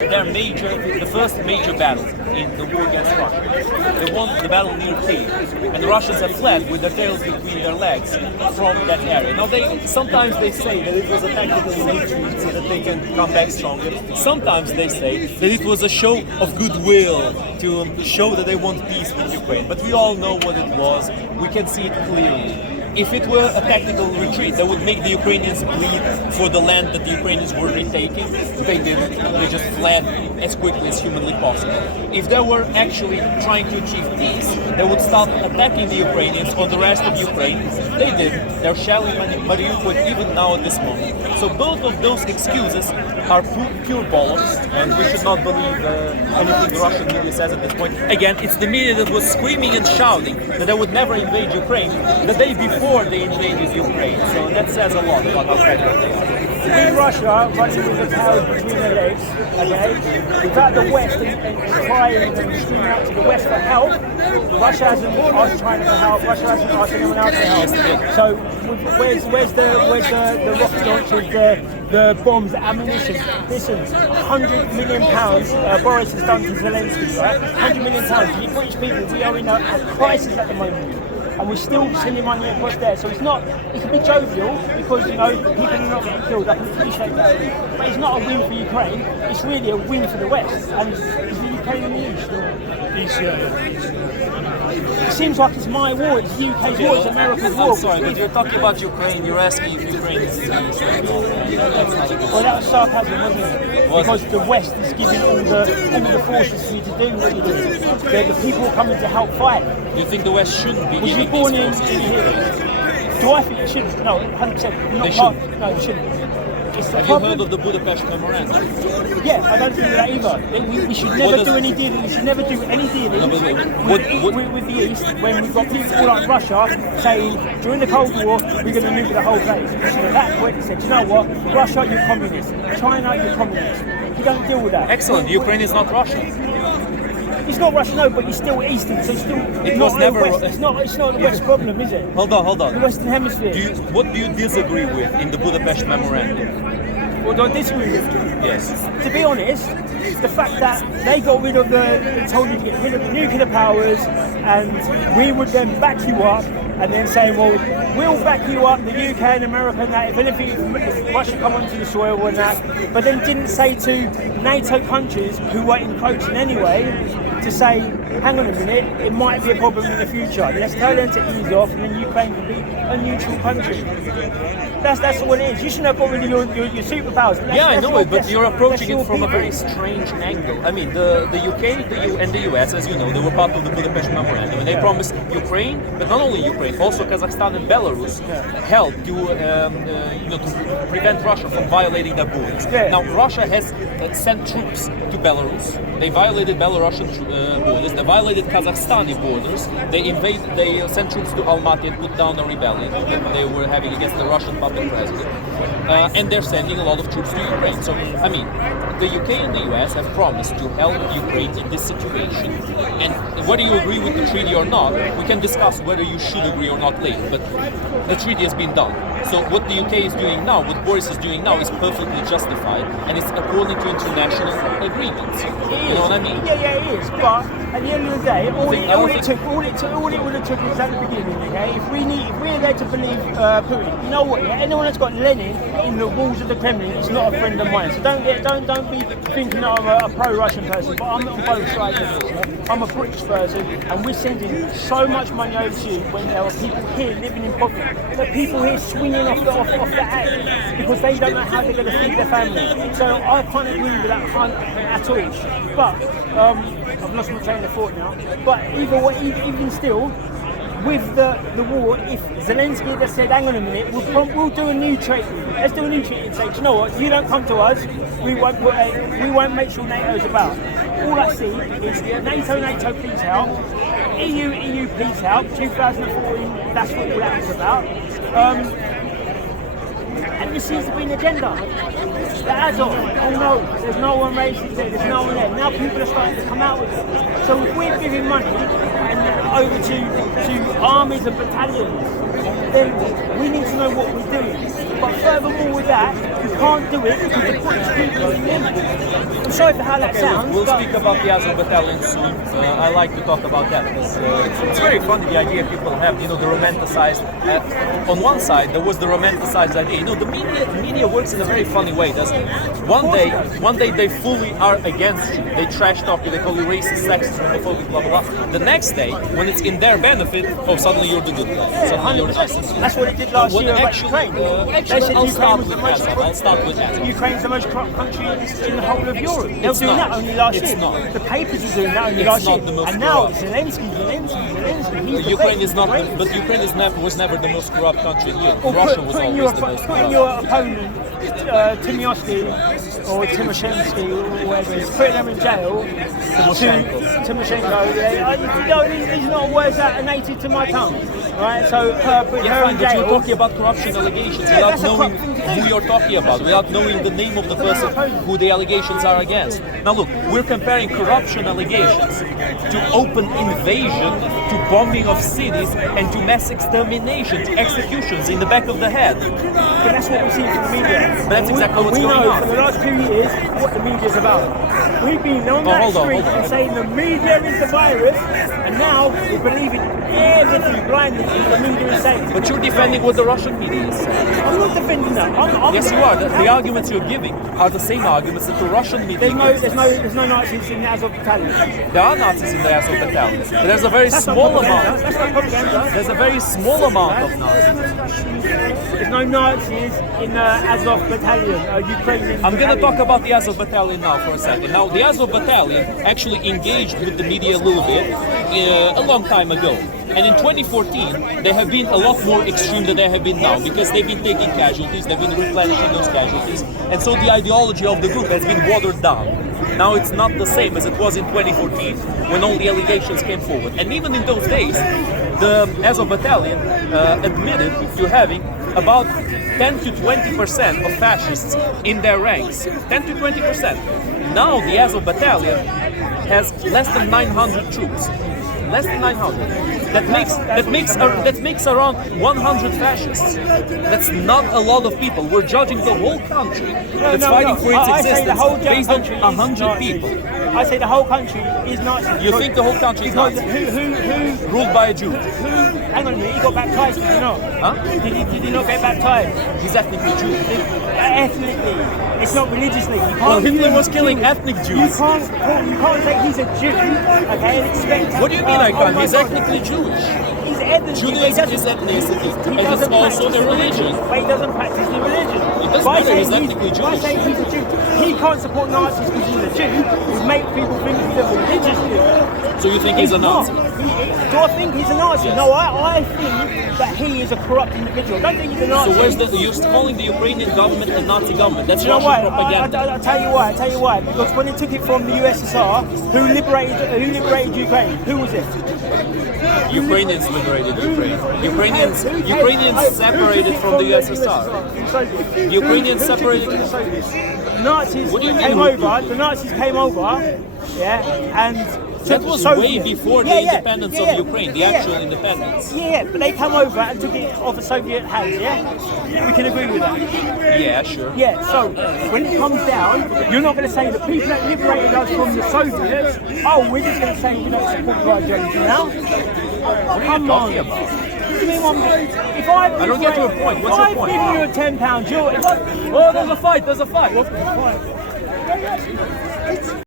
The first major battle in the war against Russia. They won the battle near Kiev, and the Russians have fled with their tails between their legs from that area. Now, sometimes they say that it was a tactical retreat so that they can come back stronger. Sometimes they say that it was a show of goodwill to show that they want peace with Ukraine. But we all know what it was. We can see it clearly. If it were a tactical retreat that would make the Ukrainians bleed for the land that the Ukrainians were retaking, they didn't. They just fled as quickly as humanly possible. If they were actually trying to achieve peace, they would start attacking the Ukrainians on the rest of Ukraine. They didn't. They're shelling Mariupol even now at this moment. So both of those excuses are pure bollocks, and we should not believe anything the Russian media says at this point. Again, it's the media that was screaming and shouting that they would never invade Ukraine the day before they invaded Ukraine. So that says a lot about how credible they are. With Russia running with the tails between their legs, okay, without the West and crying and screaming out to the West for help, Russia hasn't asked China for help, Russia hasn't asked anyone else for help. So where's the rocket launchers, the bombs, the ammunition? Listen, £100 million Boris has done to Zelensky, right? £100 million. The British people, we are in a crisis at the moment. And we're still sending money across there. So it can be jovial because, people are not getting killed. I can appreciate that. But it's not a win for Ukraine. It's really a win for the West. And is the Ukraine in the East? East, yeah. It seems like it's my war, it's the UK's war, it's America's war. I'm sorry, but you're talking about Ukraine, you're asking if Ukraine is in the East. Well, that was sarcasm, wasn't it? Because the West is giving all the forces for you to do what you do. The people coming to help fight. Do you think the West shouldn't be giving born these forces? in here? Do I think it shouldn't? No, 100%. They shouldn't. No, it shouldn't. Have you heard of the Budapest Memorandum? Yeah, I don't think that either. We should never do any dealing. We should never do any dealing with the East when we've got people like Russia saying during the Cold War we're going to nuke the whole place. We should at that point have said, you know what, Russia, you're communist. China, you're communist. You don't deal with that. Excellent. Ukraine is not Russia. It's not Russia, no, but it's still Eastern, so it's still not the West. It's not the West problem, is it? Hold on. The Western Hemisphere. What do you disagree with in the Budapest Memorandum? What do I disagree with? Yes. To be honest, the fact that they got rid of told you to get rid of the nuclear powers, and we would then back you up, and then say, well, we'll back you up, the UK and America and that, if anything, if Russia come onto the soil and that, but then didn't say to NATO countries who were encroaching anyway, to say, hang on a minute, it might be a problem in the future. Let's tell them to ease off, and then Ukraine can be a neutral country. That's what it is. You shouldn't have got rid of your superpowers. Yeah, I know it, but you're approaching it from a very strange angle. I mean, the UK and the US, as you know, they were part of the Budapest Memorandum, and they promised Ukraine, but not only Ukraine, also Kazakhstan and Belarus, help to prevent Russia from violating their borders. Yeah. Now, Russia has sent troops to Belarus. They violated Belarusian borders. They violated Kazakhstani borders. They sent troops to Almaty and put down a rebellion that they were having against the Russian puppet president. And they're sending a lot of troops to Ukraine. So, I mean, the UK and the US have promised to help Ukraine in this situation. And whether you agree with the treaty or not, we can discuss whether you should agree or not later. But the treaty has been done. So what the UK is doing now, what Boris is doing now, is perfectly justified, and it's according to international agreements. You know what I mean? Yeah, it is. But at the end of the day, all it would have took was at the beginning. Okay, if we're there to believe Putin, you know what? Yeah, anyone that's got Lenin in the walls of the Kremlin is not a friend of mine. So don't be thinking that I'm a pro-Russian person. But I'm on both sides of this. Yeah? I'm a British person, and we're sending so much money over to you when there are people here living in poverty. There are people here swinging off the act because they don't know how they're going to feed their family. So I can't agree with that at all. But I've lost my train of thought now. But even still, with the war, if Zelensky had said, hang on a minute, we'll do a new treaty. Let's do a new treaty and say, you know what, you don't come to us, we won't make sure NATO's about. All I see is NATO peace out, EU peace out, 2014, that's what all that is about. And this seems to be an agenda. The add-on, oh no, There's no one racist there. There's no one there. Now people are starting to come out with it. So if we're giving money and over to armies and battalions, then we need to know what we're doing. But furthermore with that, you can't do it because the British people are in limbo. I'm sorry for how that sounds. We'll speak about the Azov battalion soon. I like to talk about that because it's very funny the idea people have, the romanticized. On one side, there was the romanticized idea. The media works in a very funny way, doesn't it? One day they fully are against you. They trash talk you, they call you racist, sexist, homophobic, blah, blah, blah. The next day, when it's in their benefit, suddenly you're the good guy. Suddenly you're the racist. That's what it did last year about Ukraine. They said I'll start with Azov. Ukraine's the most corrupt country in the whole of Europe. They were doing that only last year. Not. The papers were doing that only last year. And now it's Zelensky. Ukraine is not, but Ukraine was never the most corrupt country in Europe. Russia was always the most corrupt. Putting your opponent, Timoshenko or Timoshenko, or whatever it is, putting them in jail. Timoshenko. These are not words that are native to my tongue. Right, so putting her in but jail. you're talking about corruption allegations without knowing who you're talking about, without knowing the name of the person who the allegations are against. Now look, we're comparing corruption allegations to open invasion, to bombing of cities, and to mass extermination, to executions in the back of the head. But that's what we see from the media. But that's exactly what's going We know on. for the last 2 years what the media's about. We've been on that street and saying the media is the virus, and now we're believing everything blindly the media is saying. But you're defending what the Russian media is saying. I'm not defending that. Yes, you are. The arguments you're giving are the same arguments that the Russian media gives. There's no Nazis in the Azov battalion. There are Nazis in the Azov battalion. But there's a very small amount. That's not propaganda. There's a very small amount of Nazis. There's no Nazis in the Azov battalion, Ukrainian. I'm going to talk about the Azov battalion now for a second. Now, the Azov battalion actually engaged with the media a little bit a long time ago. And in 2014, they have been a lot more extreme than they have been now because they've been taking casualties, they've been replenishing those casualties, and so the ideology of the group has been watered down. Now it's not the same as it was in 2014 when all the allegations came forward. And even in those days, the Azov battalion admitted to having about 10 to 20% of fascists in their ranks. 10 to 20%. Now the Azov battalion has less than 900 troops. Less than 900. That makes around 100 fascists. That's not a lot of people. We're judging the whole country that's fighting for its existence based on 100 people. I say the whole country is Nazi. You think the whole country is Nazi? Who ruled by a Jew? Hang on a minute, he got baptized, did he not? Huh? Did he not get baptized? He's ethnically Jew. Ethnically, it's not religiously. Well, Hitler was killing ethnic Jews. You can't say he's a Jew, okay, and expect. What do you mean I can't? He's ethnically Jewish. He's ethnically. Judaism is ethnicity, and it's also a religion. But he doesn't practice the religion. It doesn't matter, he's ethnically Jewish. By saying he's a Jew, he can't support Nazis because he's a Jew. He make people think he's a religious Jew. So you think he's a Nazi? Do I think he's a Nazi? Yes. No, I think that he is a corrupt individual. I don't think he's a Nazi. So where's you're calling the Ukrainian government a Nazi government? That's Russian propaganda. I'll tell you why. Because when they took it from the USSR, who liberated Ukraine? Who was it? Ukrainians liberated Ukraine. Ukrainians separated from the USSR. The Ukrainians separated from the Soviets. Nazis came over. The Nazis came over, and that was way before the independence of Ukraine, the actual independence. Yeah, but they come over and took it off the Soviet hands, yeah? We can agree with that. Yeah, sure. Yeah, so when it comes down, you're not going to say the people that liberated us from the Soviets, we're just going to say we don't support the ideology now. What are you talking about? What do you mean if I don't get your point. What's your point? If I give you a £10, there's a fight. There's a fight. What's the fight?